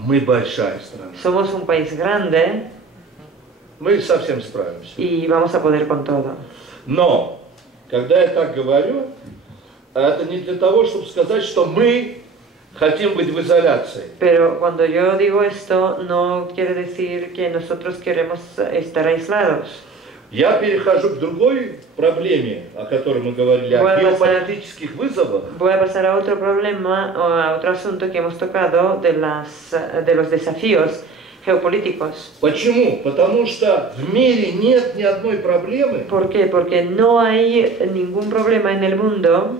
Мы большая страна. Somos un país grande Мы совсем справимся. y vamos a poder con todo. Но, когда я так говорю, это не для того, чтобы сказать, что мы хотим быть в изоляции. Pero cuando yo digo esto, no quiere decir que nosotros queremos estar aislados. Я перехожу к другой проблеме, о которой мы говорили, о геополитических вызовах. Voy a pasar a otro problema, o a otro asunto que hemos tocado de los desafíos geopolíticos. Почему? Потому что в мире нет ни одной проблемы. ¿Por qué? Porque no hay ningún problema en el mundo.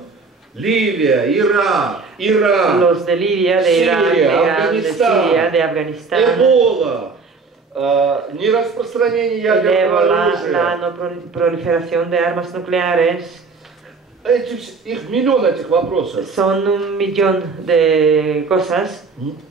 Ливия, Ирак, los de Libia, de Irán, de Siria, de Afganistán, Эбола, нераспространение ядерного оружия. La no proliferación de armas nucleares. Их миллион этих вопросов. Son 1 millón de cosas.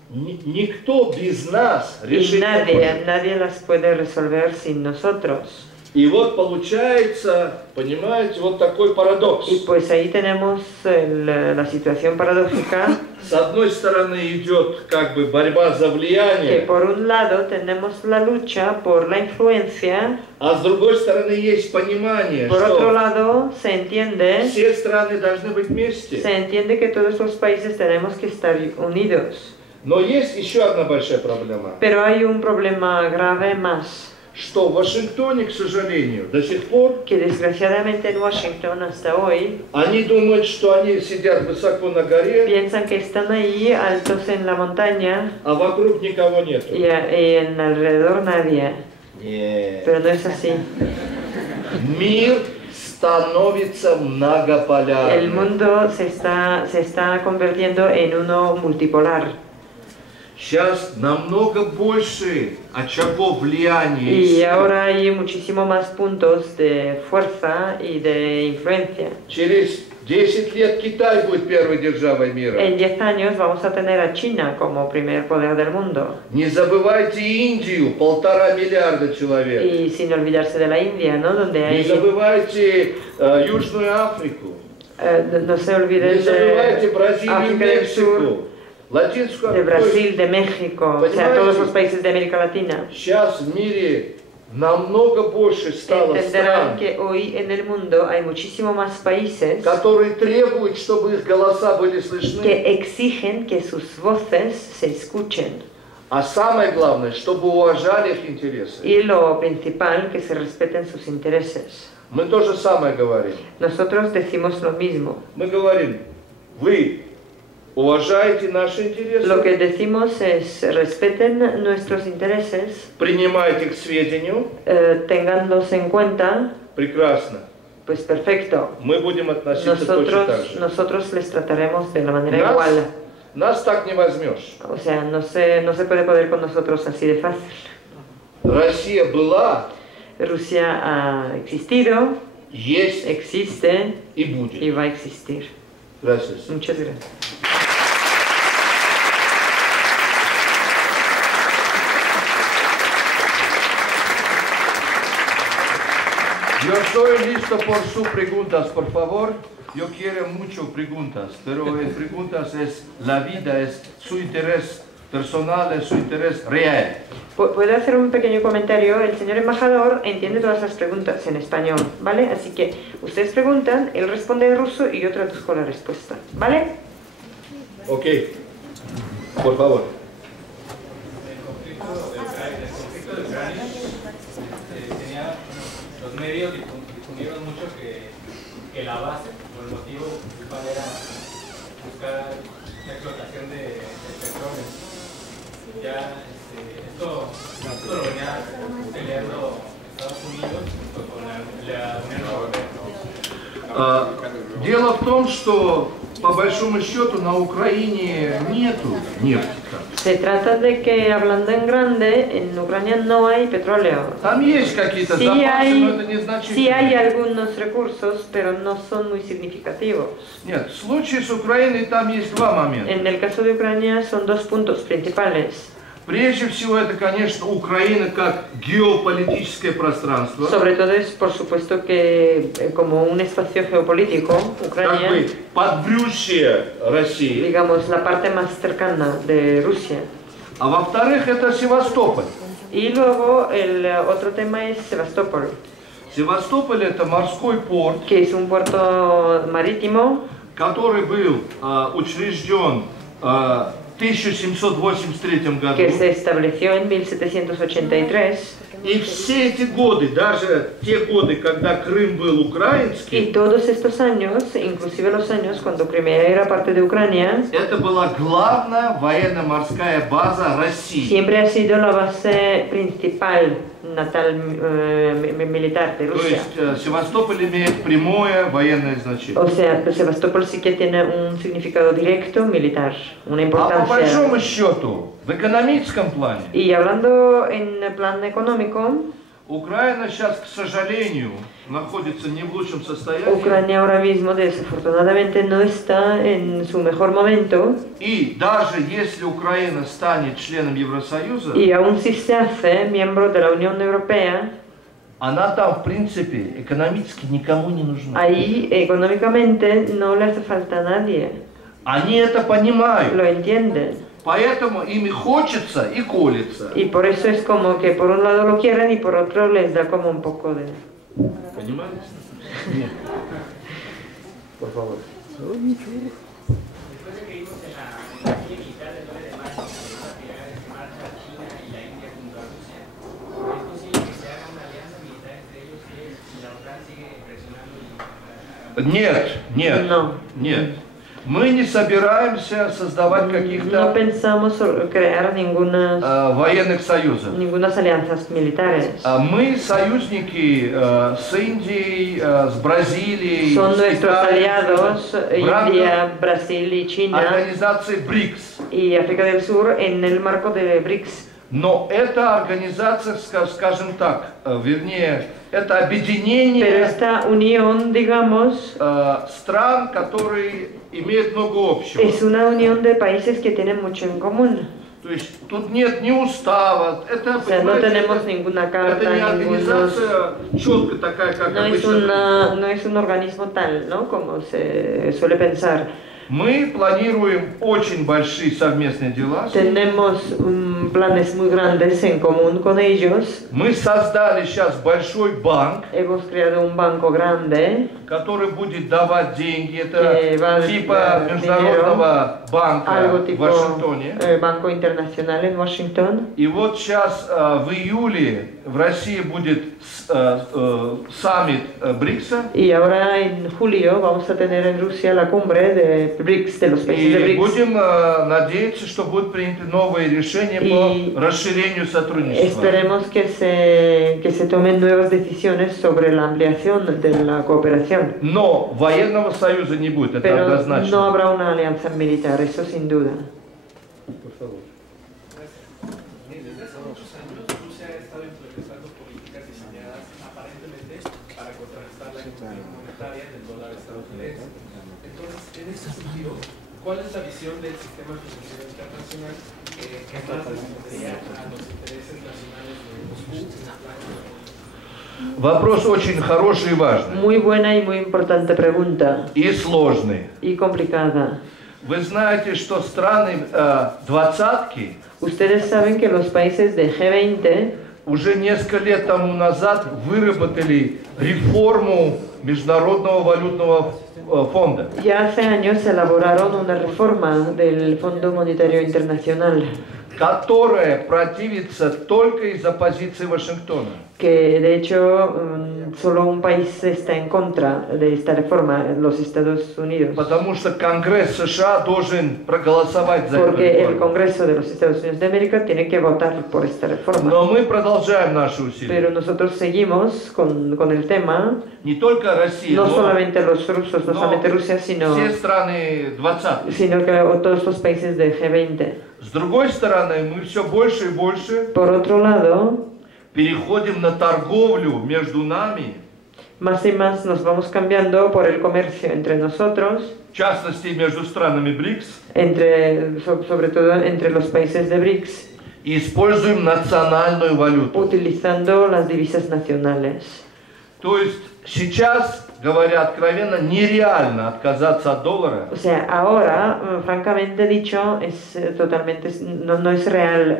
Никто без нас решить не может. Nadie las puede resolver sin nosotros. И вот получается, понимаете, вот такой парадокс. Y pues ahí tenemos la situación paradójica. С одной стороны идет как бы борьба за влияние. Que por un lado tenemos la lucha por la influencia. А с другой стороны есть понимание, por что otro lado se entiende. Все страны должны быть вместе. Se entiende que todos los países tenemos que estar unidos. Но есть еще одна большая проблема. Pero hay un problema grave más. Что в Вашингтоне, к сожалению, до сих пор que desgraciadamente en Washington hasta hoy они думают, что они сидят высоко на горе, piensan que están ahí altos en la montaña а вокруг никого нет. y en alrededor nadie. Нет. Pero no es así. Мир становится многополярным. El mundo se está convirtiendo en uno multipolar. Сейчас намного больше очагов влияния. Y ahora hay muchísimo más puntos de fuerza y de influencia. Через 10 лет Китай будет первой державой мира. En 10 años vamos a tener a China como primer poder del mundo. Не забывайте Индию, 1,5 миллиарда человек. Y sin olvidarse de la India, ¿no? Donde hay... Не забывайте Южную Африку. No se olviden Не забывайте de Бразилию, África del Sur, Мексику. de Brasil, de México, o sea, todos los países de América Latina. Сейчас в мире намного больше стало Entenderán стран, que hoy en el mundo hay muchísimo más países которые требуют, чтобы их голоса были слышны. que exigen que sus voces se escuchen. А самое главное, чтобы уважали их интересы. Y lo principal, que se respeten sus intereses. Мы то же самое говорим. Nosotros decimos lo mismo. Мы говорим, вы уважаете наши интересы, Lo que decimos es respeten nuestros intereses, принимайте их к сведению. ténganlos en cuenta. Прекрасно. Pues perfecto. Мы будем относиться точно так же. Nosotros les trataremos de la manera igual. Нас так не возьмешь. O sea, no se puede poder con nosotros así de fácil. Россия была, Rusia ha existido, есть existe и будет. y va a existir. Gracias. Muchas gracias. Yo estoy listo por sus preguntas, por favor. Yo quiero muchas preguntas, pero preguntas es la vida, es su interés personal, es su interés real. ¿Puedo hacer un pequeño comentario? El señor embajador entiende todas las preguntas en español, ¿vale? Así que ustedes preguntan, él responde en ruso y yo traduzco la respuesta, ¿vale? Ok, por favor. Los medios difundieron mucho que la base, o el motivo principal era buscar la explotación de petróleo. Ya esto lo venía peleando Estados Unidos con la Unión Europea. Дело в том, что по большому счету на Украине нету нефти. Se trata de que, hablando en grande, en Ucrania no hay petróleo. Там есть какие-то запасы, но это незначительно. Sí hay algunos recursos, pero no son muy significativos. Нет, в случае с Украиной там есть два момента. En el caso de Ucrania son dos puntos principales. Прежде всего, это, конечно, Украина как геополитическое пространство. Sobre todo es, por supuesto, que como un espacio geopolítico, Ucrania, Как бы подбрюшье России. digamos, la parte más cercana de Rusia. А во-вторых, это Севастополь. Y luego el otro tema es Sebastopol, Севастополь это морской порт, que es un puerto marítimo который был учрежден в 1783 году. que se estableció en 1783. И все эти годы, даже те годы, когда Крым был Y украинский, todos estos años, inclusive los años cuando Crimea era parte de Ucrania, это была главная военно-морская база России. siempre ha sido la base principal natal militar de То Rusia. есть Севастополь имеет прямое военное значение. O sea, Sebastopol sí que tiene un significado directo militar, una А по importancia. большому счету, в экономическом плане, Y hablando en plan económico, Украина сейчас, к сожалению, находится не в лучшем состоянии. Ucrania ahora mismo desafortunadamente no está en su mejor momento. И даже если Украина станет членом Евросоюза, Y aún si se hace miembro de la Unión Europea, она там, в принципе, экономически никому не нужна. ahí económicamente no le hace falta a nadie. Они это понимают. Lo entienden. Поэтому ими хочется и колется. Y por eso es como que por un lado lo quieren y por otro les da como un poco de... Понимаете? Нет. Por favor. Después de que vimos en la serie militar del 9 de marzo, esta primera vez que marcha China y la India junto a Rusia, ¿es posible que se haga una alianza militar entre ellos si la OTAN sigue presionando y... Нет, нет, No. нет. Мы не собираемся создавать No каких-то pensamos crear военных союзов. ningunas alianzas militares. Мы союзники с Индией, с Бразилией, Son с nuestros Китаем, aliados в рамках India, Brasil y China организации БРИКС. y África del Sur en el marco de BRICS. Но эта организация, скажем так, вернее, это Pero объединение esta unión, digamos, стран, которые имеют много общего. es una unión de países que tienen mucho en común. То есть тут нет ни устава, это, O sea, no понимаете, tenemos ninguna это carta, не ningunos... организация четко такая, как No es, обычно. no es un organismo tal, ¿no? Como se suele pensar. Мы планируем очень большие совместные дела. Tenemos planes muy grandes en común con ellos. Мы создали сейчас большой банк, Hemos creado un banco grande который будет давать деньги. que Это va a типа dar международного банка algo в tipo Вашингтоне. Banco Internacional en Washington. И вот сейчас в июле в России будет саммит БРИКСа. Y ahora en julio vamos a tener en Rusia la cumbre de BRICS, de los países de И BRICS. будем надеяться, что будут приняты новые решения И по расширению сотрудничества. Esperemos que se tomen nuevas decisiones sobre la ampliación de la cooperación. Но военного союза не будет, это Pero однозначно. no habrá una alianza militar, eso sin duda. Por favor. Desde hace muchos años, Rusia ha estado implementando políticas diseñadas aparentemente para contrarrestar la economía monetaria del dólar estadounidense. Entonces, en ese sentido, ¿cuál es la visión del sistema financiero internacional que más respondería a los intereses nacionales de Moscú? Вопрос очень хороший и важный. Muy buena y muy importante pregunta. И сложный. Y complicada. Вы знаете, что страны двадцатки Ustedes saben que los países de G20 уже несколько лет тому назад выработали реформу Международного валютного фонда. ya hace años elaboraron una reforma del Fondo Monetario Internacional Которая противится только из-за позиции Вашингтона. que de hecho solo un país está en contra de esta reforma, los Estados Unidos. Потому что Конгресс США должен проголосовать за эту Porque el реформу. Congreso de los Estados Unidos de América tiene que votar por esta reforma. Но мы продолжаем наши усилия. Pero nosotros seguimos con el tema, Не только Россия, no но solamente los rusos, no solamente Rusia, sino все страны двадцатки. que todos los países de G20. С другой стороны, мы все больше и больше Por otro lado, переходим на торговлю между нами, más y más nos vamos cambiando por el comercio entre nosotros, в частности между странами БРИКС, sobre todo entre los países de BRICS, и используем национальную валюту. utilizando las divisas nacionales. То есть сейчас говоря откровенно, нереально отказаться от доллара. O sea, ahora, francamente dicho, no es real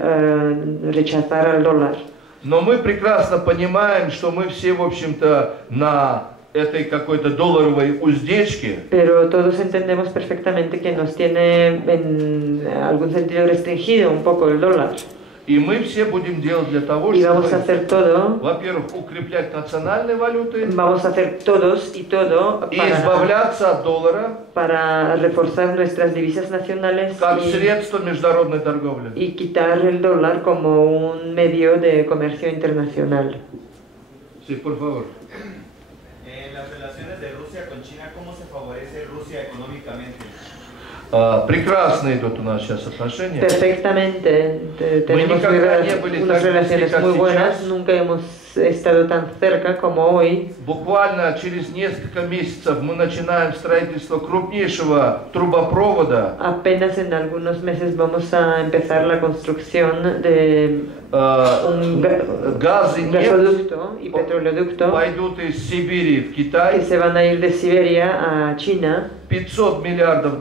rechazar al dólar. Но мы прекрасно понимаем, что мы все, в общем-то, на этой какой-то долларовой уздечке. Pero todos entendemos perfectamente que nos tiene en algún sentido restringido un poco el dólar. И мы все будем делать для того, Y vamos a чтобы, hacer todo, во-первых, укреплять национальные валюты vamos a hacer todos y todo и избавляться от доллара para reforzar nuestras divisas nacionales как средство международной торговли. y quitar el dólar como un medio de comercio internacional. Sí, por favor. En las relaciones de Rusia con China, ¿cómo se favorece Rusia económicamente? Прекрасно идут у нас сейчас отношения. Perfectamente, tenemos unas relaciones muy buenas, nunca hemos estado tan cerca como hoy. Буквально через несколько месяцев мы начинаем строительство крупнейшего трубопровода. Apenas en algunos meses vamos a empezar la construcción de un gasoducto y petroleoducto пойдут из Сибири в que Китай. se van a ir de Siberia a China. $500 миллиардов.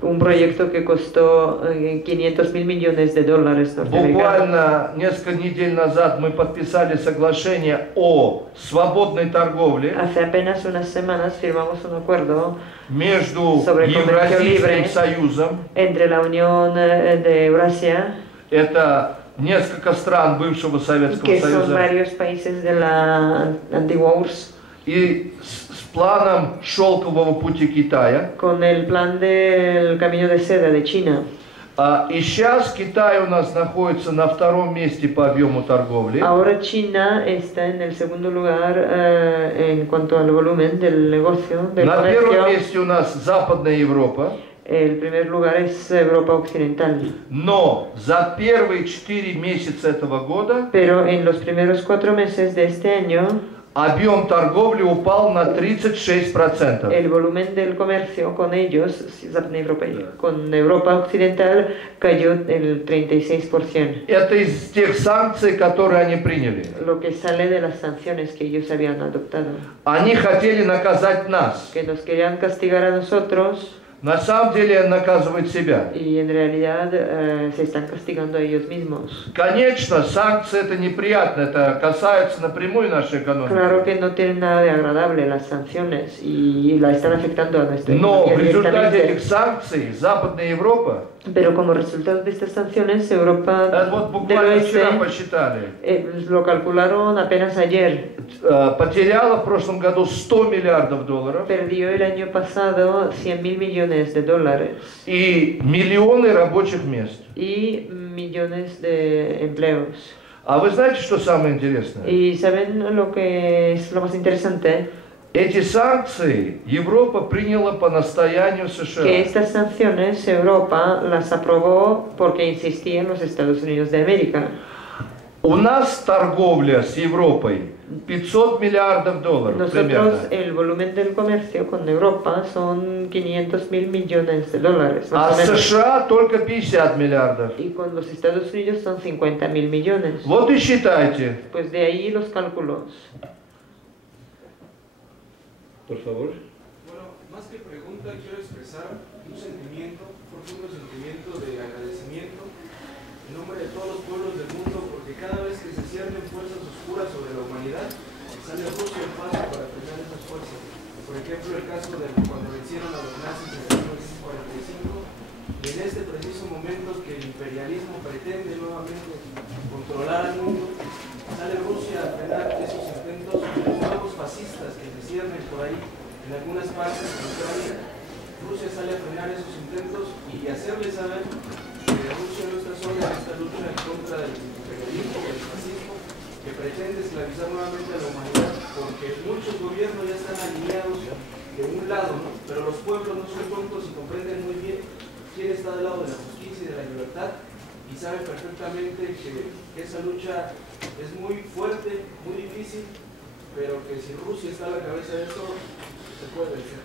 Un proyecto que costó 500.000 millones de dólares norteamericanos. Буквально несколько недель назад мы подписали соглашение о свободной торговле Hace apenas unas semanas firmamos un acuerdo между sobre comercio libre Евразийским Союзом. entre la Unión de Eurasia, Это несколько стран бывшего Советского que son Союза. varios países de la antigua URSS, И с планом шелкового пути Китая. con el plan del camino de seda de China. И сейчас Китай у нас находится на втором месте по объему торговли. Ahora China está en el segundo lugar en cuanto al volumen del negocio, del На первом comercio. месте у нас Западная Европа. El primer lugar es Europa Occidental. Но за первые 4 месяца этого года Pero en los primeros 4 meses de este año, объем торговли упал на 36%. el volumen del comercio con ellos, con Europa Occidental, cayó el 36%. Это из тех санкций, которые они приняли. Lo que sale de las sanciones que ellos habían adoptado. Они хотели наказать нас. Que nos querían castigar a nosotros. На самом деле наказывают себя. Y en realidad se están castigando a ellos mismos. Конечно, санкции это неприятно, это касается напрямую нашей экономики. Claro que no tienen nada de agradable las sanciones y la están afectando a nuestra Но economía в результате directamente. этих санкций Западная Европа, Pero como resultado de estas sanciones, Europa вот del буквально вчера Oeste посчитали, lo calcularon apenas ayer. потеряла в прошлом году $100 миллиардов Perdió el año pasado 100.000 millones de dólares и миллионы рабочих мест. y millones de empleos. А вы знаете, что самое интересное? ¿Y saben lo que es lo más interesante? Эти санкции Европа приняла по настоянию Que США. estas sanciones Europa las aprobó porque insistían los Estados Unidos de América. У нас торговля с Европой $500 миллиардов примерно. Nosotros el volumen del comercio con Europa son 500.000 millones de dólares. А Más o menos. США только 50 миллиардов. Y con los Estados Unidos son 50.000 millones. Вот и считайте. Pues de ahí los cálculos. Por favor. Bueno, más que pregunta, quiero expresar un sentimiento, profundo sentimiento de agradecimiento en nombre de todos los pueblos del mundo, porque cada vez que se ciernen fuerzas oscuras sobre la humanidad, sale Rusia en paso para frenar esas fuerzas. Por ejemplo, el caso de cuando vencieron a los nazis en 1945, y en este preciso momento que el imperialismo pretende nuevamente controlar al mundo, sale Rusia a frenar esos intentos de los nuevos fascistas que se ciernen por ahí en algunas partes de Ucrania. Rusia sale a frenar esos intentos y hacerles saber que Rusia no está sola en esta lucha en contra del imperialismo, del fascismo, que pretende esclavizar nuevamente a la humanidad, porque muchos gobiernos ya están alineados de un lado, ¿no? Pero los pueblos no son tontos y comprenden muy bien quién está del lado de la justicia y de la libertad, y saben perfectamente que esa lucha es muy fuerte, muy difícil, pero que si Rusia está a la cabeza de esto, se puede vencer.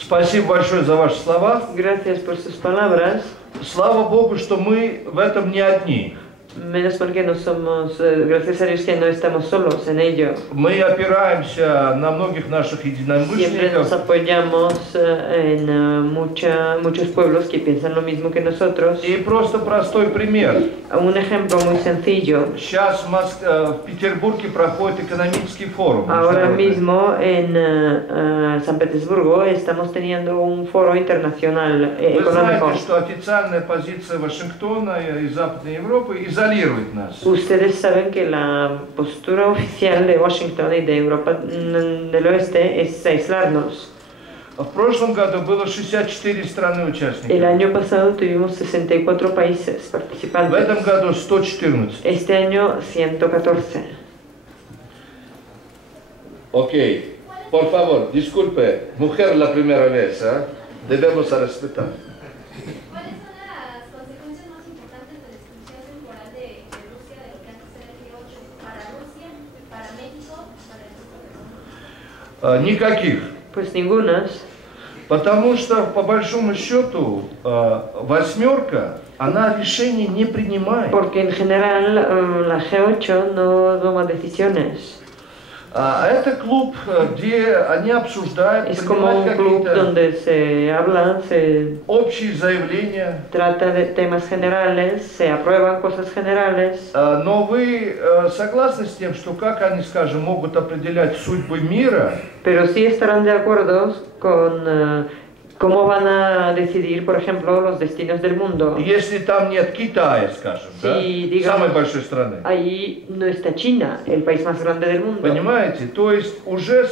Спасибо большое за ваши слова. Gracias por sus palabras. Слава Богу, что мы в этом не одни. Menos porque no somos, gracias a Dios que no estamos solos en ello. Мы опираемся на многих наших Siempre nos единомышленников. apoyamos en muchos pueblos que piensan lo mismo que nosotros. И просто простой пример. Un ejemplo muy sencillo. Сейчас в Петербурге проходит экономический форум. Ahora международный. mismo en San Petersburgo estamos teniendo un foro internacional Вы económico. знаете, что официальная позиция Вашингтона и Западной Европы изолирует нас. Ustedes saben que la postura oficial de Washington y de Europa del Oeste es aislarnos. В прошлом году было 64 страны El участники. año pasado tuvimos 64 países В этом participantes. году 114. Este año 114. Ok, por favor, disculpe, mujer la primera vez, ¿eh? Debemos respetar. ¿Cuáles son las consecuencias más importantes de la exclusión temporal de Rusia de lo que antes era el G8 para Rusia, para México, para el resto del mundo? Никаких. Pues ningunas, Потому что, по большому счету, восьмерка, она решения не принимает. porque en general la G8 no toma decisiones. Это клуб, где они обсуждают, Es como un принимают club какие-то donde se habla, se общие заявления. trata de temas generales, se aprueban cosas generales. Но вы согласны с тем, что как они, скажем, могут определять судьбы мира, Pero sí estarán de acuerdo con cómo van a decidir, por ejemplo, los destinos del mundo. если там нет Китая, скажем, да, Sí, digamos, самой большой страны? ahí no está China, el país más grande del mundo. Понимаете? То есть уже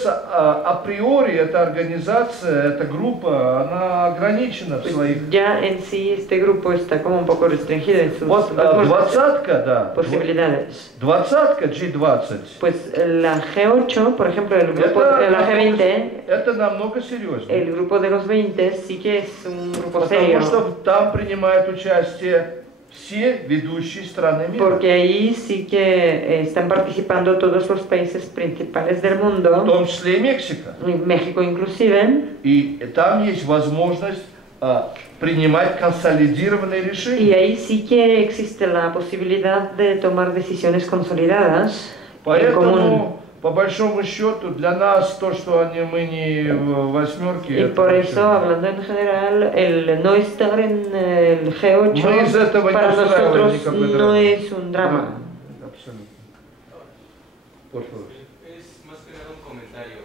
априори эта организация, эта группа, она ограничена в Pues своих... ya en sí este grupo está como un poco restringido en sus Вот двадцатка, да, posibilidades. двадцатка, G20, Pues la G8, por ejemplo, la G20, это намного серьезнее. el grupo de los 20 sí que es un grupo serio. Потому что там принимают участие все ведущие страны мира. Porque ahí sí que están participando todos los países principales del В mundo, том числе и Мексика. México inclusive, И там есть возможность принимать консолидированные y решения. ahí sí que existe la posibilidad de tomar decisiones consolidadas en común. Поэтому, по большому счету, для нас то, что мы не в восьмерке, Y это por вообще- eso, hablando en general, el no estar en el Мы из этого G8 не para устраиваем nosotros никакой no драмы. es un drama. Абсолютно. Por favor. Es más que nada un comentario.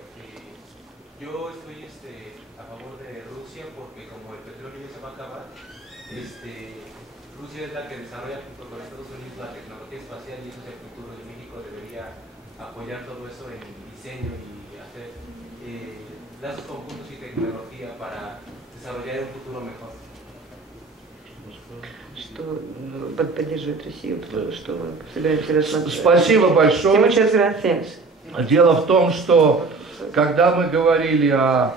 Yo estoy a favor de Rusia porque como el petróleo ya se va a acabar, Rusia es la que desarrolla junto con Estados Unidos la tecnología espacial y eso es el futuro de México. Debería apoyar todo eso en diseño y hacer lazos conjuntos y tecnología para desarrollar un futuro mejor. Что поддерживает Россию, потому что собираемся рассматривать. Спасибо Sí, большое. muchas gracias. Дело в том, что когда мы говорили о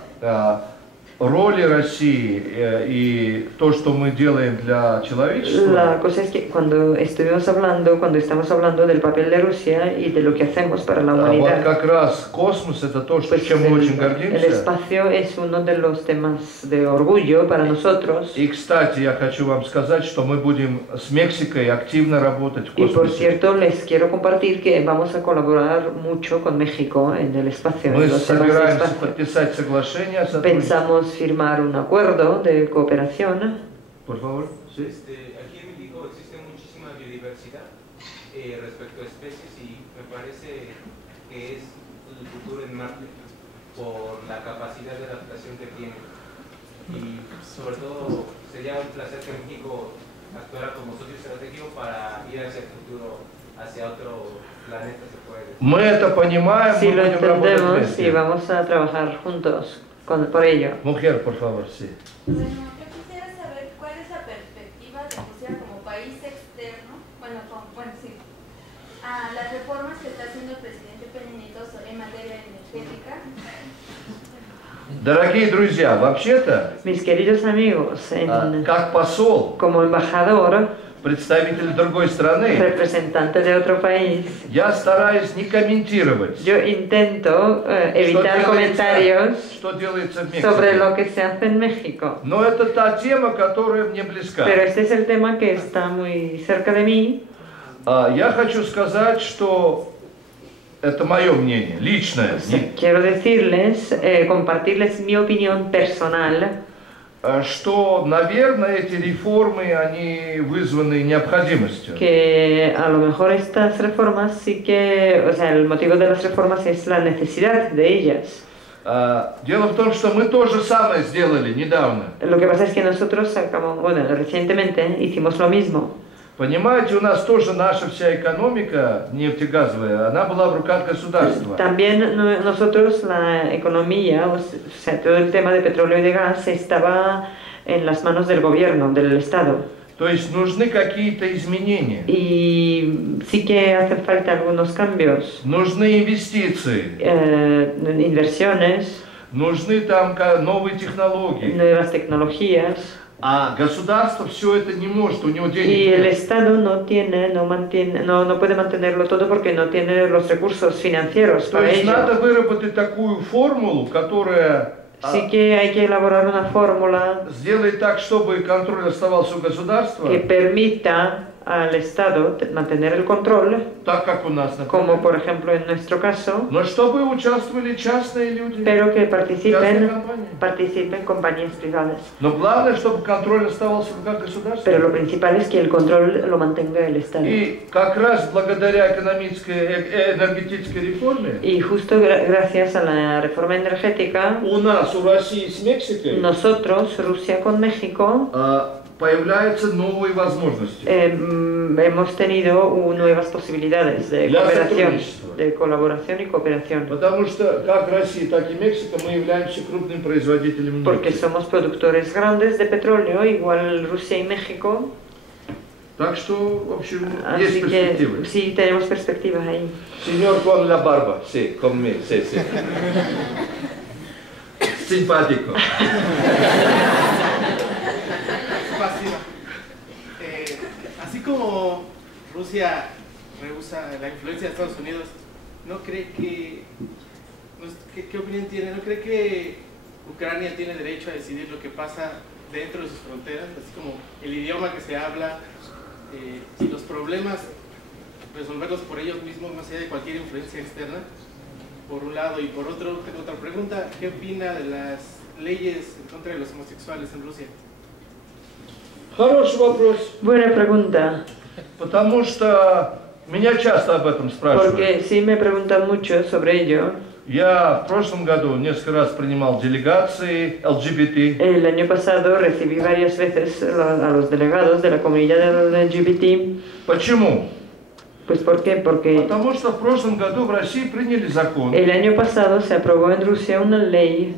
роли России и то, что мы делаем для человечества, La cosa es que cuando estamos hablando del papel de Rusia y de lo que hacemos para la вот humanidad, как раз космос это то, pues чем мы очень el гордимся. espacio es uno de los temas de orgullo para nosotros. И, кстати, я хочу вам сказать, что мы будем с Мексикой активно работать в Y por космосе. cierto, les quiero compartir que vamos a colaborar mucho con México en el espacio. Мы En los temas de собираемся espacio. подписать соглашение о сотрудничестве. Pensamos firmar un acuerdo de cooperación. Por favor. Sí. Aquí en México existe muchísima biodiversidad respecto a especies y me parece que es el futuro en Marte por la capacidad de adaptación que tiene. Y sobre todo sería un placer que México actuara como socio estratégico para ir hacia el futuro, hacia otro planeta, se puede decir. Мы это понимаем, Si мы lo будем работать entendemos вместе. y vamos a trabajar juntos por ello. Mujer, por favor, sí. Bueno, yo quisiera saber cuál es la perspectiva de Rusia como país externo, sí, a las reformas que está haciendo el presidente Peña Nieto en materia energética. Дорогие друзья, вообще-то, Mis queridos amigos, как посол, como embajador, представитель другой страны, representante de otro país, я стараюсь не комментировать, yo intento evitar comentarios что делается в sobre Мексике. lo que se hace en México. Но это та тема, которая мне близка. Pero este es el tema que está muy cerca de mí. Я хочу сказать, что это мое мнение, личное. Quiero decirles, compartirles mi opinión personal, Что, наверное, эти реформы, они вызваны необходимостью. que a lo mejor estas reformas sí que, o sea, el motivo de las reformas es la necesidad de ellas. Дело в том, что мы то же самое сделали недавно. Lo que pasa es que nosotros sacamos, bueno, recientemente hicimos lo mismo. Понимаете, у нас тоже наша вся экономика нефтегазовая, она была в руках государства. También nosotros la economía, o sea, todo el tema de petróleo y de gas estaba en las manos del gobierno, del Estado. То есть нужны какие-то изменения. Y sí que hacen falta algunos cambios, Нужны инвестиции, inversiones, нужны там новые технологии. nuevas tecnologías. А государство все это не может, у него Y денег el нет. Estado no puede mantenerlo todo porque no tiene los recursos financieros То para есть ello. надо выработать такую формулу, которая Sí que hay que elaborar una fórmula сделает так, чтобы контроль оставался у государства, que permita al Estado mantener el control, так как у нас, como например. por ejemplo en nuestro caso, Но чтобы участвовали частные люди, pero que частные компании. participen compañías privadas. Но главное, чтобы контроль оставался в руках государства. Pero lo principal es que el control lo mantenga el Estado. И как раз благодаря экономической, энергетической реформе Y justo gracias a la reforma energética, у нас, у России с Мексикой, nosotros, Rusia con México, появляются новые возможности. hemos tenido nuevas posibilidades de Для cooperación, сотрудничества. de colaboración y cooperación, Потому что как Россия, так и Мексика, мы являемся крупными производителями porque нефти. somos productores grandes de petróleo, igual Rusia y México, Так что, в общем, есть así que перспективы. sí tenemos perspectivas ahí. Señor con la barba, sí, conmigo, sí, sí. Simpático. Así como Rusia rehúsa la influencia de Estados Unidos, ¿no cree que, qué opinión tiene? ¿No cree que Ucrania tiene derecho a decidir lo que pasa dentro de sus fronteras, así como el idioma que se habla, y los problemas resolverlos por ellos mismos más allá de cualquier influencia externa? Por un lado, y por otro, tengo otra pregunta: ¿qué opina de las leyes en contra de los homosexuales en Rusia? Хороший вопрос, Buena pregunta, потому что меня часто об этом спрашивают. porque sí me preguntan mucho sobre ello. Я в прошлом году несколько раз принимал делегации ЛГБТ. El año pasado recibí varias veces a los delegados de la comunidad LGBT. Почему? Pues ¿por qué? Porque Потому что в прошлом году в России приняли закон. el año pasado se aprobó en Rusia una ley,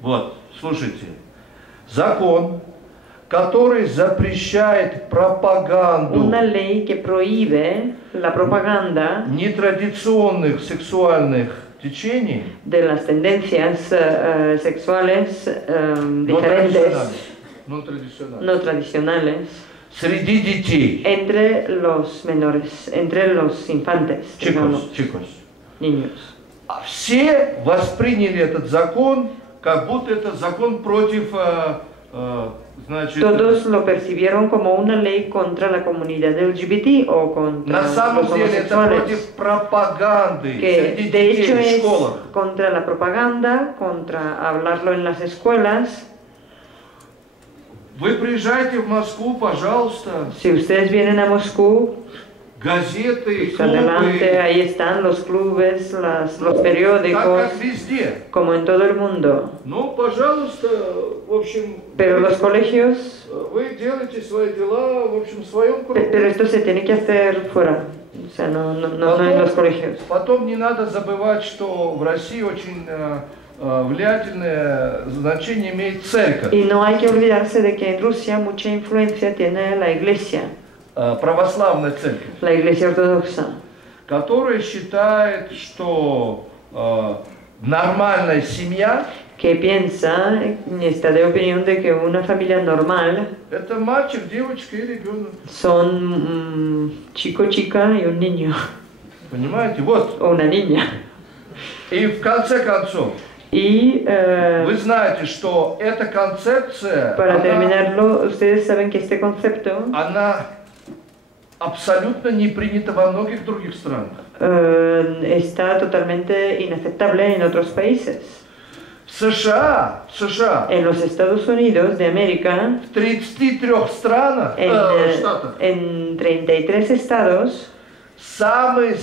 Вот, слушайте. Закон, который запрещает пропаганду una ley que prohíbe la propaganda нетрадиционных сексуальных течений, de las tendencias sexuales diferentes, no tradicionales, среди детей. entre los menores, entre los infantes, digamos, Chicos. niños. Все восприняли этот закон, как будто это закон против, значит, Todos lo percibieron como una ley contra la comunidad LGBT o contra на самом los деле это homosexuales, против пропаганды que среди de детей hecho в es школах. contra la propaganda, contra hablarlo en las escuelas. Вы приезжайте в Москву, пожалуйста, Si ustedes vienen a Moscú, газеты, pues adelante, клубы, ahí están los clubes, los так periódicos, как везде. como en todo el mundo. Ну, пожалуйста, в общем, Pero los colegios, вы делаете свои дела, в общем, в своем кругу. pero esto se tiene que hacer fuera, o sea, no en los colegios. Потом не надо забывать, что в России очень влиятельное значение имеет церковь, Y no hay que olvidarse de que en Rusia mucha influencia tiene la iglesia, православная церковь, la iglesia ortodoxa, которая считает, что нормальная семья que piensa y está de opinión de que una familia normal – это мальчик, девочка и ребенок. son chico, chica y un niño, Понимаете? Вот. o una niña. И в конце концов, Y вы знаете, что эта концепция, para terminarlo, ustedes saben que este concepto она абсолютно не принято во многих других странах. Está totalmente inaceptable en otros países. В США, En los Estados Unidos de América, в 33 странах, штатах, en 33 estados, самые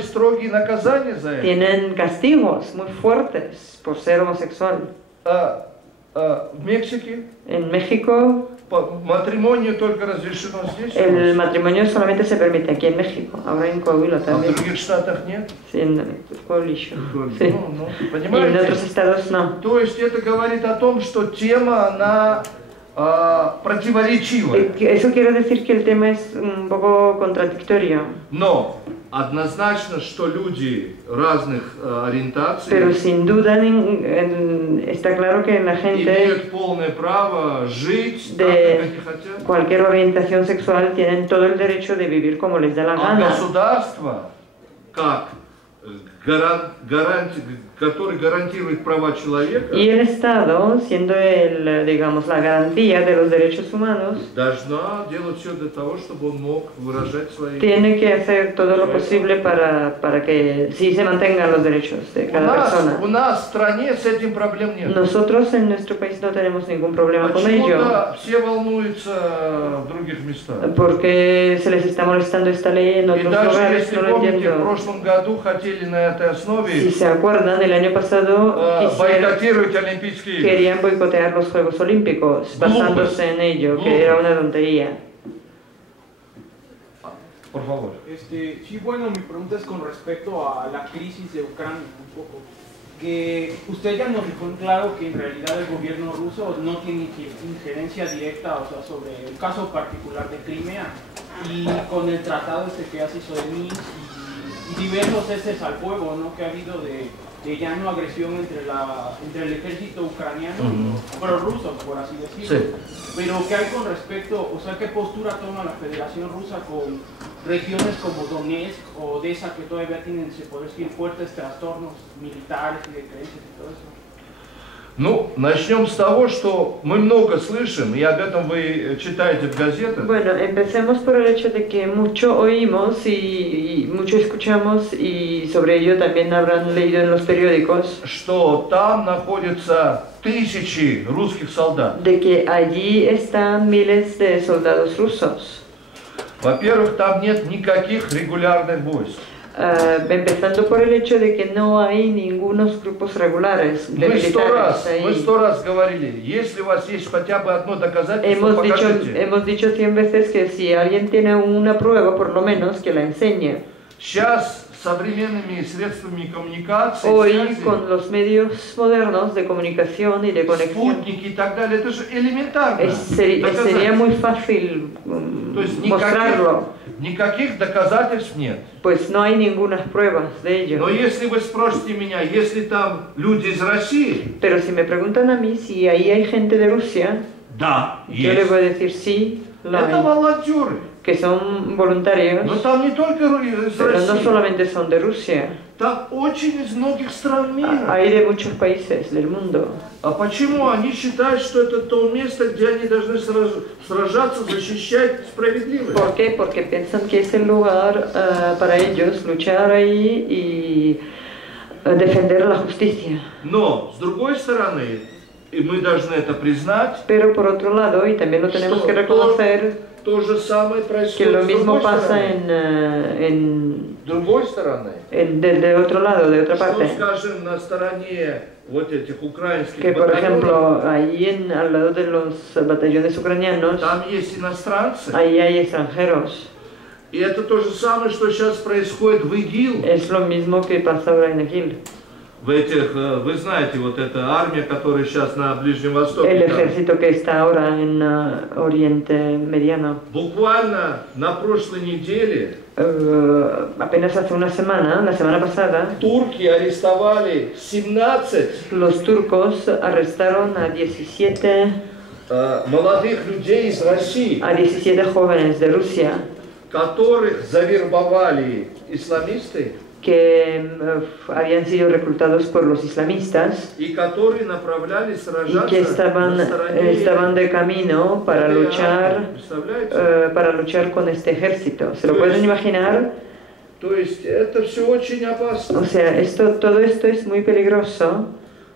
строгие наказания за это. tienen castigos muy fuertes por ser homosexual. В Мексике En México, матримонию только разрешено здесь. el matrimonio solamente se permite aquí en México, ahora en Coahuila А в también. других штатах нет. Sí, en Coahuila. Sí. Ну, Y en понимаете? otros estados no. То есть это говорит о том, что тема, она противоречивая. Eso quiere decir que el tema es un poco contradictorio. Но однозначно, что люди разных ориентаций Pero sin duda está claro que la gente имеют полное право жить так, de как они хотят. cualquier orientación sexual tienen todo el derecho de vivir como les da la А gana. государство, как который гарантирует права человека, Y el Estado, siendo digamos, la garantía de los derechos humanos, должна делать все для того, чтобы он мог выражать свои... tiene que hacer todo lo posible para que sí se mantengan los derechos de cada persona. У нас в стране с этим проблем нет. Nosotros en nuestro país no tenemos ningún problema con ello, Почему-то все волнуются в других местах. porque se les está molestando esta ley en И otros даже lugares, если no lo помните, в entiendo. прошлом году хотели на этой основе Si se acuerdan, el año pasado бойкотировать Олимпийские игры. querían boicotear los Juegos Olímpicos, basándose en ello, que era una tontería. Por favor. Sí, bueno, mi pregunta es con respecto a la crisis de Ucrania, un poco. Que usted ya nos dejó en claro que en realidad el gobierno ruso no tiene injerencia directa, o sea, sobre el caso particular de Crimea, y con el tratado que ya se hizo de Minsk y diversos ceses al fuego, ¿no?, que ha habido de ya no agresión entre el ejército ucraniano y prorruso, por así decirlo. Sí. Pero ¿qué hay con respecto, o sea, qué postura toma la Federación Rusa con regiones como Donetsk o Odessa, que todavía tienen, se puede decir, fuertes trastornos militares y de creencias y todo eso? Ну, начнем с того, что мы много слышим, и об этом вы читаете в газетах. Bueno, empecemos por el hecho de que mucho oímos y mucho escuchamos, y sobre ello también habrán leído en los periódicos, Что там находятся тысячи русских солдат. de que allí están miles de soldados rusos. Во-первых, там нет никаких регулярных войск. Empezando por el hecho de que no hay ningunos grupos regulares de Мы militares ahí. 100 раз говорили, если у вас есть хотя бы одно доказательство, покажите. Hemos dicho 100 veces que si alguien tiene una prueba, por lo menos, que la enseñe. Сейчас современными средствами коммуникации, Hoy, связи, con los medios modernos de comunicación y de conexión, спутники и так далее, это же элементарно. sería muy fácil То есть mostrarlo. никаких доказательств нет. Pues no hay ninguna prueba de ello. Но если вы спросите меня, если там люди из России, Pero si me preguntan a mí si ahí hay gente de Rusia, да, yo les есть. voy a decir sí, la Это hay, волонтеры. que son voluntarios, Но там не только из pero no России, solamente son de Rusia, там очень из многих стран мира. hay de muchos países del mundo. А почему они считают, что это то место, где они должны сражаться, защищать справедливость? ¿Por qué? Porque piensan que es el lugar para ellos luchar ahí y defender la justicia. Но, с другой стороны, и мы должны это признать, Pero por otro lado, y también lo tenemos que reconocer, то же самое que происходит lo с mismo другой pasa стороны. С другой стороны, de otro lado, de otra что, parte. скажем, на стороне вот этих украинских Que por батальонов, ejemplo, ahí al lado de los batallones ucranianos, там есть иностранцы. ahí hay extranjeros. И это то же самое, что сейчас происходит в ИГИЛ. Es lo mismo que pasa ahora en Egil. В этих, вы знаете, вот эта армия, которая сейчас на Ближнем Востоке. El там. ejército que está ahora en Oriente Mediano. Буквально на прошлой неделе Apenas hace una semana, la semana pasada, турки арестовали 17 los turcos arrestaron a 17 молодых людей из России, jóvenes de Rusia, которых завербовали исламисты. que habían sido reclutados por los islamistas и которые направлялись y сражаться que на стороне estaban de camino para этой luchar, армии. Представляете? para luchar con este ejército. ¿Se lo pueden imaginar? То есть это все очень опасно. O sea, todo esto es muy peligroso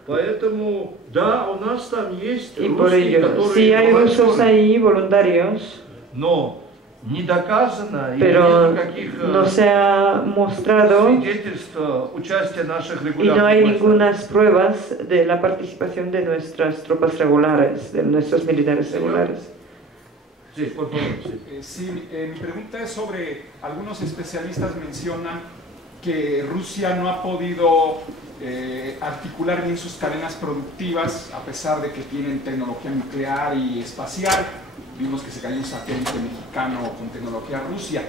Поэтому, да, у нас там есть y por русские, ello, sí hay rusos ahí voluntarios, но не доказано и pero нет никаких no se ha mostrado свидетельств участия наших y no hay регулярных войск. ninguna pruebas de la participación de nuestras tropas regulares, de nuestros militares regulares. Sí, por favor, sí. Sí, mi pregunta es sobre, algunos especialistas mencionan que Rusia no ha podido articular bien sus cadenas productivas a pesar de que tienen tecnología nuclear y espacial. Vimos que se cayó un satélite mexicano con tecnología Rusia.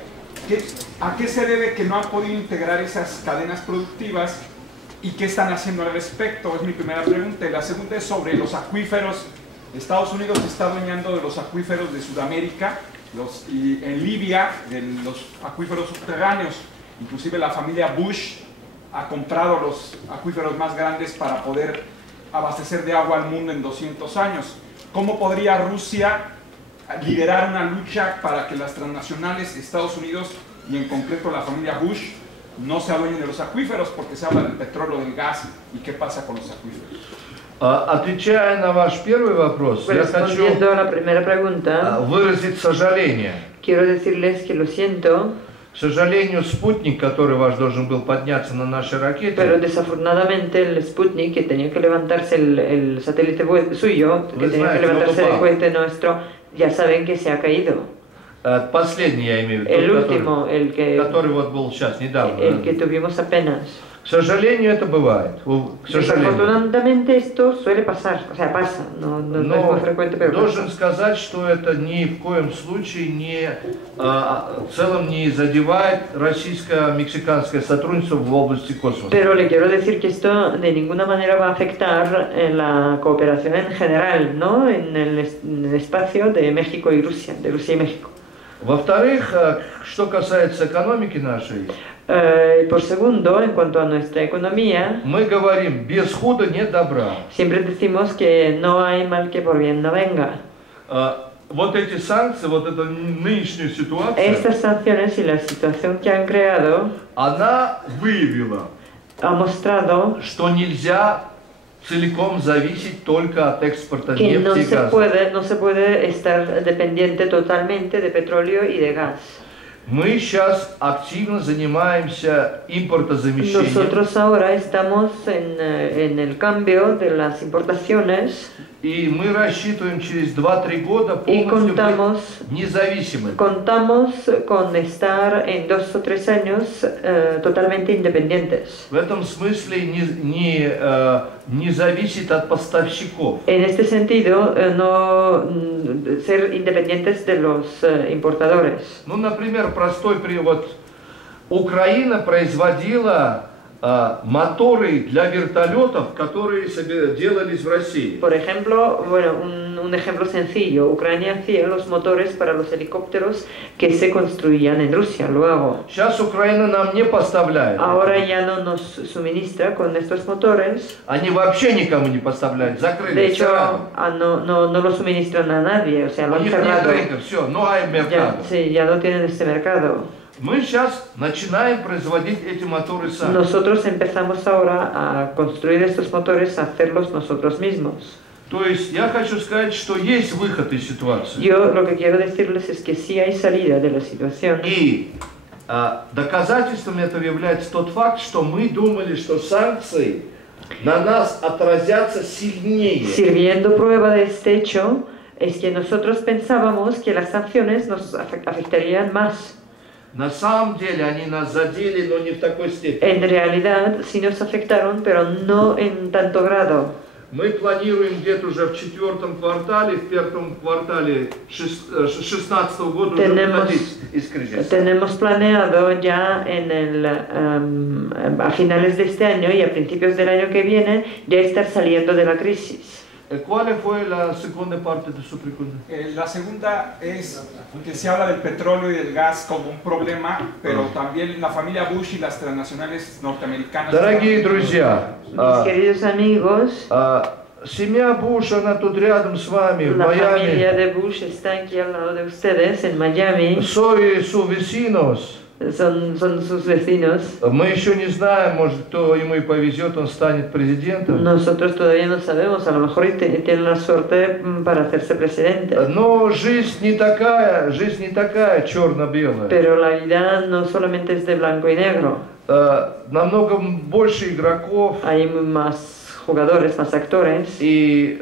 ¿A qué se debe que no han podido integrar esas cadenas productivas y qué están haciendo al respecto? Es mi primera pregunta. Y la segunda es sobre los acuíferos. Estados Unidos se está adueñando de los acuíferos de Sudamérica y en Libia de los acuíferos subterráneos. Inclusive la familia Bush ha comprado los acuíferos más grandes para poder abastecer de agua al mundo en 200 años. ¿Cómo podría Rusia liderar una lucha para que las transnacionales, Estados Unidos y en concreto la familia Bush, no se adueñen de los acuíferos? Porque se habla del petróleo, del gas, y qué pasa con los acuíferos. Отвечая на ваш первый вопрос, я хочу Respondiendo a la primera pregunta, выразить сожаление. quiero decirles que lo siento, К сожалению, спутник, который ваш должен был подняться на нашей pero ракете, desafortunadamente el Sputnik, que tenía que levantarse el satélite suyo, que Вы tenía que знаете, levantarse он el упал. cohete nuestro, ya saben que se ha caído. Последний я имею в El виду, último, который вот был сейчас, недавно. el que tuvimos apenas. К сожалению, это бывает. К сожалению. Desafortunadamente esto suele pasar, o sea, pasa, no es muy Но frecuente, pero должен pasa. сказать, что это ни в коем случае не, в целом не задевает российско-мексиканское сотрудничество в области космоса. Pero le quiero decir que esto de ninguna manera va a afectar la cooperación en general, ¿no? En el espacio de México y Rusia, de Rusia y México. Во-вторых, что касается экономики нашей, Por segundo, en cuanto a nuestra economía, мы говорим, без худа нет добра. siempre decimos que no hay mal que por bien no venga. Вот эти санкции, вот эта нынешняя ситуация, Estas sanciones y la situación que han creado она выявила, ha mostrado что нельзя целиком зависеть только от экспорта que нефти и газа. no se puede estar dependiente totalmente de petróleo y de gas. Мы сейчас активно занимаемся импортозамещением. Nosotros ahora estamos en el cambio de las importaciones И мы рассчитываем через 2-3 года y полностью contamos быть независимыми. con estar en 2 o 3 años totalmente independientes. В этом смысле не зависит от поставщиков. En este sentido, ser independientes de los importadores. Ну, например, простой привод. Украина производила моторы для вертолетов, которые делались в России. Por ejemplo, bueno, un ejemplo sencillo, Ucrania hacía los motores para los helicópteros que se construían en Rusia luego. Сейчас Украина нам не поставляет. Ahora ya no nos suministra con estos motores. Они вообще никому не поставляют, закрыли. De hecho, cerrado. no lo suministran a nadie, o sea, lo У han них нет cerrado. рынка, все, no hay Ya, mercado. sí, ya no tienen este mercado. Мы сейчас начинаем производить эти моторы сами. Nosotros empezamos ahora a construir estos motores, a hacerlos nosotros mismos. То есть я хочу сказать, что есть выход из ситуации. Yo lo que quiero decirles es que sí hay salida de la situación. И доказательством этого является тот факт, что мы думали, что санкции на нас отразятся сильнее. Sirviendo prueba de este hecho, es que nosotros pensábamos que las sanciones nos afectarían más. На самом деле они нас задели, но не в такой степени. En realidad sí nos afectaron, pero no en tanto grado. Мы планируем где-то уже в 4-м квартале, в 5-м квартале 2016 года уже выходить из кризиса. Tenemos planeado ya a finales de este año y a principios del año que viene ya estar saliendo de la crisis. ¿Cuál fue la segunda parte de su pregunta? La segunda es que se habla del petróleo y del gas como un problema, pero también la familia Bush y las transnacionales norteamericanas. Дорогие друзья, Mis queridos amigos, семья Буш, она тут рядом с вами, в la familia Майами. de Bush está aquí al lado de ustedes, en Miami. Soy sus vecinos. Son sus vecinos. Мы еще не знаем, может, кто ему и повезет, он станет президентом. Nosotros todavía no sabemos, a lo mejor tiene la suerte para hacerse presidente. Но жизнь не такая черно-белая. Pero la vida no solamente es de blanco y negro. Намного больше игроков. Hay más jugadores, más actores. И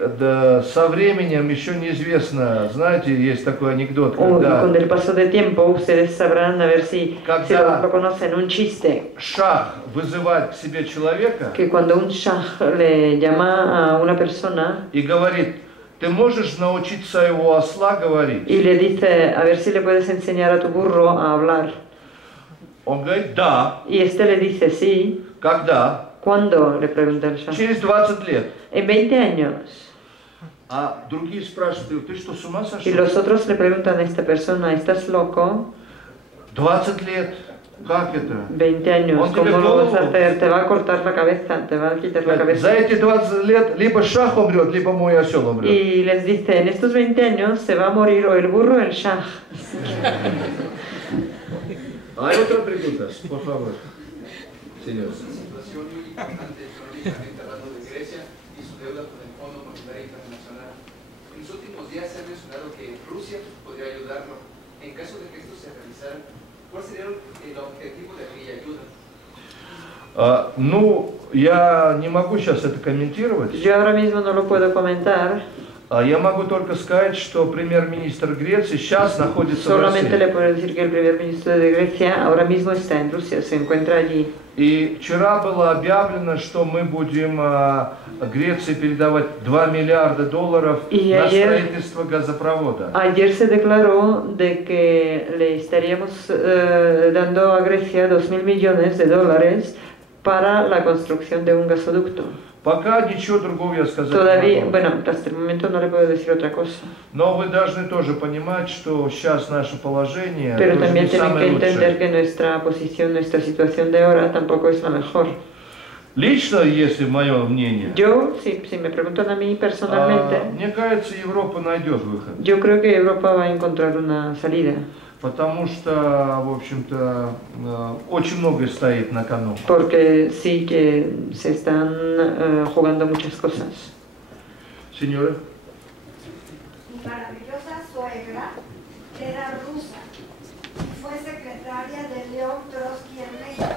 со временем еще неизвестно, знаете, есть такой анекдот, когда Con el paso de tiempo, ustedes sabrán, a ver si lo conocen, un chiste. шах вызывает к себе человека Que cuando un shah le llama a una persona и говорит, ты можешь научить своего осла говорить? y le dice, a ver si le puedes enseñar a tu burro a hablar. Он говорит, да. Y este le dice, sí. Когда? ¿Cuándo? Le pregunta el shah. Через 20 лет. En 20 años. А другие спрашивают, ты что, с ума сошел? Y los otros le preguntan a esta persona, ¿estás loco? 20 лет. Как это? 20 años, Он тебе ¿cómo lo vas a голову? hacer? Te va a cortar la cabeza, te va a quitar la cabeza. За эти 20 лет либо шах умрет, либо мой осел умрет. Y les dice, en estos 20 años se va a morir o el burro o el shah. Hay otra pregunta, por favor. Señor. Situación muy importante económicamente hablando de Grecia y su deuda con el Fondo Monetario Internacional. En los últimos días se ha mencionado que Rusia podría ayudarlo. En caso de que esto se realizara, ¿cuál sería el objetivo de aquella ayuda? Ну, я не могу сейчас это комментировать. Yo ahora mismo no lo puedo comentar. Я могу только сказать, что премьер-министр Греции сейчас находится в Solamente le России. puedo decir que el primer ministro de Grecia ahora mismo está en Rusia, se encuentra allí. И вчера было объявлено, что мы будем Греции передавать $2 миллиарда И на ayer- строительство газопровода. Ayer se declaró de que le estaríamos dando a Grecia 2.000 millones de dólares para la construcción de un gasoducto. Пока ничего другого я сказать не Todavía, могу. bueno, hasta el momento no le puedo decir otra cosa. Но вы должны тоже понимать, что сейчас наше положение Pero тоже también не tienen que самое entender лучшее. que nuestra posición, nuestra situación de ahora tampoco es la mejor. Лично, если мое мнение, Yo, si me preguntan a mí personalmente, мне кажется, Европа найдет выход. yo creo que Europa va a encontrar una salida. Потому что, в общем-то, очень многое стоит на кону. Porque sí que se están jugando muchas cosas. Señora. Mi maravillosa suegra era rusa y fue secretaria de León Trotsky en México.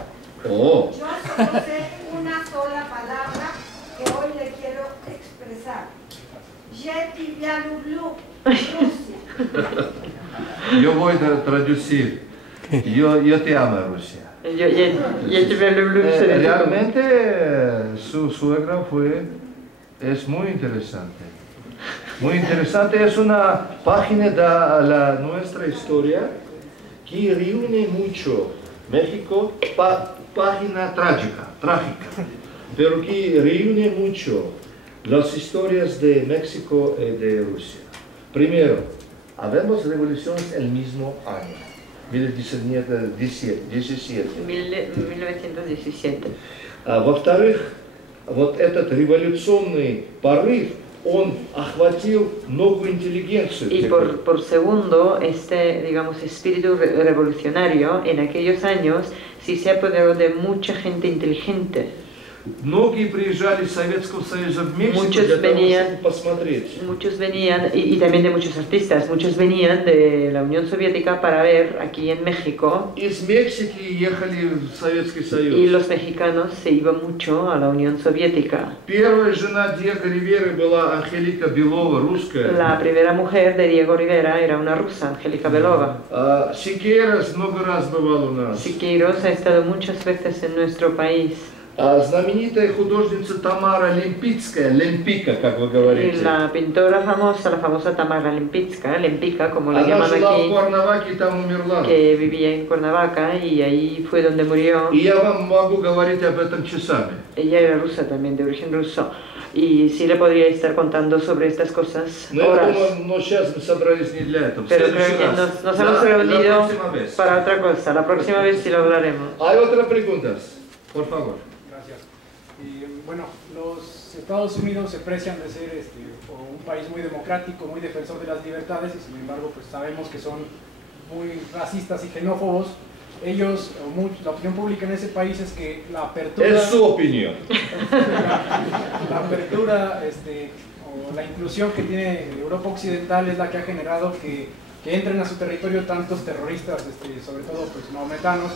Oh. Yo solo sé una sola palabra que hoy le quiero expresar. Yeti Bialublu, Rusia. Yo voy a traducir. Yo te amo, Rusia. Realmente su suegra es muy interesante. Muy interesante. Es una página de nuestra historia que reúne mucho. México, página trágica, pero que reúne mucho las historias de México y de Rusia. Primero, habemos revoluciones el mismo año, 1917. 1917. Во-вторых, вот этот революционный порыв, он охватил новую интеллигенцию. Y por segundo, este, digamos, espíritu revolucionario en aquellos años sí se apoderó de mucha gente inteligente. Многие приезжали из Советского Союза в Мексику Muchos для того, venían- чтобы посмотреть. Muchos venían, y también de muchos artistas, muchos venían de la Unión Soviética para ver aquí en México. Из Мексики ехали в Советский Y Союз. los mexicanos se iban mucho a la Unión Soviética. Первая жена Диего Риверы была Анхелика Белова, русская. La primera mujer de Diego Rivera era una rusa, Angélica Belova. Сикерас много раз бывал у нас. Siqueiros ha estado muchas veces en nuestro país. Знаменитая художница Тамара Лемпицкая, Лемпика, как вы Y говорите. la pintora famosa, la famosa Tamara Lempicka, como la Она llaman жила в aquí, Cuernavaca и там умерла. que vivía en Cuernavaca y ahí fue donde murió. И я вам могу говорить об этом часами. Ella era rusa también, de origen ruso. Y sí le podría estar contando sobre estas cosas horas. Pero creo que nos hemos reunido para otra cosa. La próxima vez sí lo hablaremos. ¿Hay otras preguntas? Por favor. Gracias. Bueno, los Estados Unidos se precian de ser un país muy democrático, muy defensor de las libertades, y sin embargo pues sabemos que son muy racistas y xenófobos. Ellos, la opinión pública en ese país es que la apertura... Es su opinión. La apertura o la inclusión que tiene Europa Occidental es la que ha generado que entren a su territorio tantos terroristas, sobre todo pues mahometanos.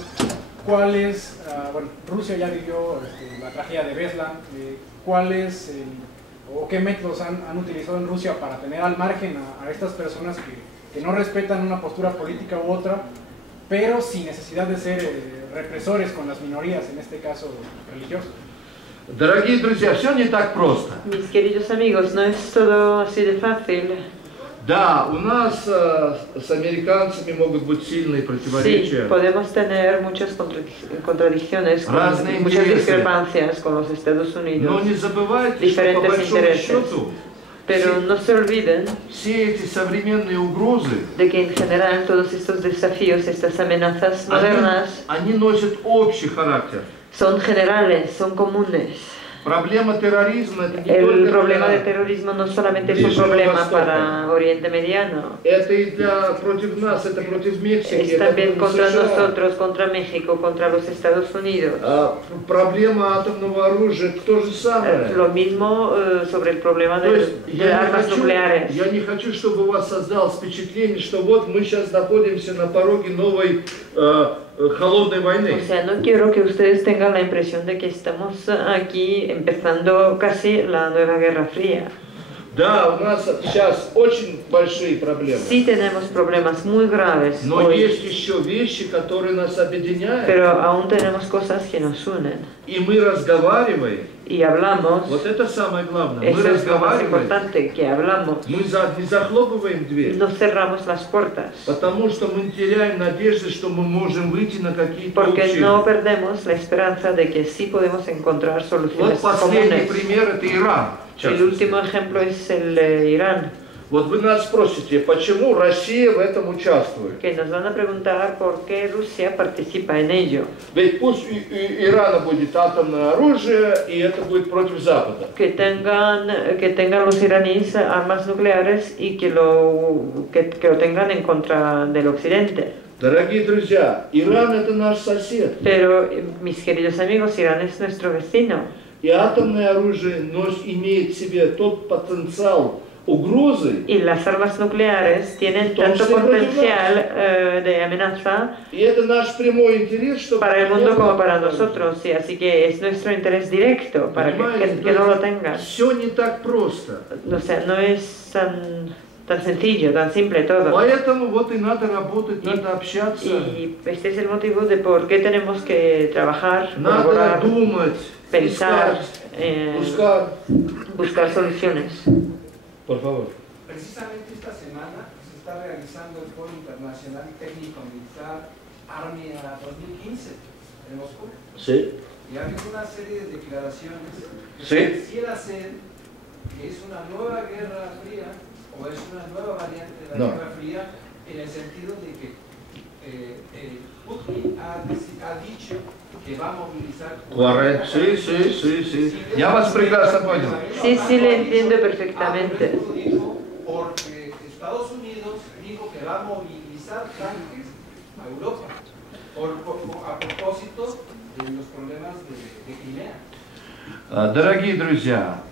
¿Cuál es, bueno, Rusia ya vivió la tragedia de Beslan, cuál es o qué métodos han utilizado en Rusia para tener al margen a estas personas que no respetan una postura política u otra, pero sin necesidad de ser represores con las minorías, en este caso religiosas? Дорогие друзья, все не так просто. Mis queridos amigos, no es todo así de fácil. Да, у нас с американцами могут быть сильные противоречия. Sí, podemos tener muchas contradicciones, muchas discrepancias con los Estados Unidos, Но не забывайте, что по diferentes большому intereses. счету Pero no se olviden все эти современные угрозы, de que en general todos estos desafíos, estas amenazas modernas, они носят общий характер. son generales, son comunes. Проблема терроризма это не El только problema de для terrorismo no solamente es un Ближнего problema Востока. para Oriente Mediano, Это и против нас, это против Мексики, es это también против contra США. nosotros, contra México, contra los Estados Unidos. Проблема атомного оружия то же самое. Lo mismo sobre el problema То есть de armas nucleares. я не хочу, чтобы у вас создалось впечатление, что вот мы сейчас находимся на пороге новой холодной войны. O sea, no quiero que ustedes tengan la impresión de que estamos aquí empezando casi la nueva Guerra Fría. Да, у нас сейчас очень большие проблемы. Sí tenemos problemas muy graves Но hoy, есть еще вещи, которые нас объединяют. pero aún tenemos cosas que nos unen. И мы разговариваем. Y hablamos, Вот это самое главное. Мы eso es lo más разговариваем. importante, que hablamos. Мы не захлопываем дверь. No cerramos las puertas, Потому что мы не теряем надежды, что мы можем выйти на какие-то porque общие. no perdemos la esperanza de que sí podemos encontrar Вот soluciones последний comunes. пример это Иран. в El частности. último ejemplo es el Irán, Вот вы нас спросите, почему Россия в этом участвует? que nos van a preguntar por qué Rusia participa en ello. Ведь пусть у Ирана будет атомное оружие, и это будет против Запада. Que tengan los iraníes armas nucleares y que lo tengan en contra del occidente. Дорогие друзья, Иран это наш сосед. Pero, mis queridos amigos, Irán es nuestro vecino. И атомное оружие имеет в себе тот потенциал угрозы, Y las armas nucleares tienen tanto potencial de amenaza и это наш прямой интерес, чтобы para el mundo como para nosotros. Sí, así que es nuestro interés directo para que no lo tengan. Все не так просто. O sea, no es tan sencillo, tan simple todo. Поэтому вот и надо работать, надо общаться, Y este es el motivo de por qué tenemos que trabajar, надо colaborar, думать, pensar, искать. buscar soluciones. Por favor. Precisamente esta semana se está realizando el Foro Internacional Técnico Militar Armia 2015 en Moscú. Sí. Y ha habido una serie de declaraciones que Sí. pareciera ser que es una nueva guerra fría o es una nueva variante de la No. guerra fría en el sentido de que Putin ha dicho que va a movilizar... Correcto. Sí. Ya vas preguntar, понял. Sí, le entiendo perfectamente. Porque Estados Unidos dijo que va a movilizar tanques a Europa a propósito de los problemas de Crimea. Дорогие друзья,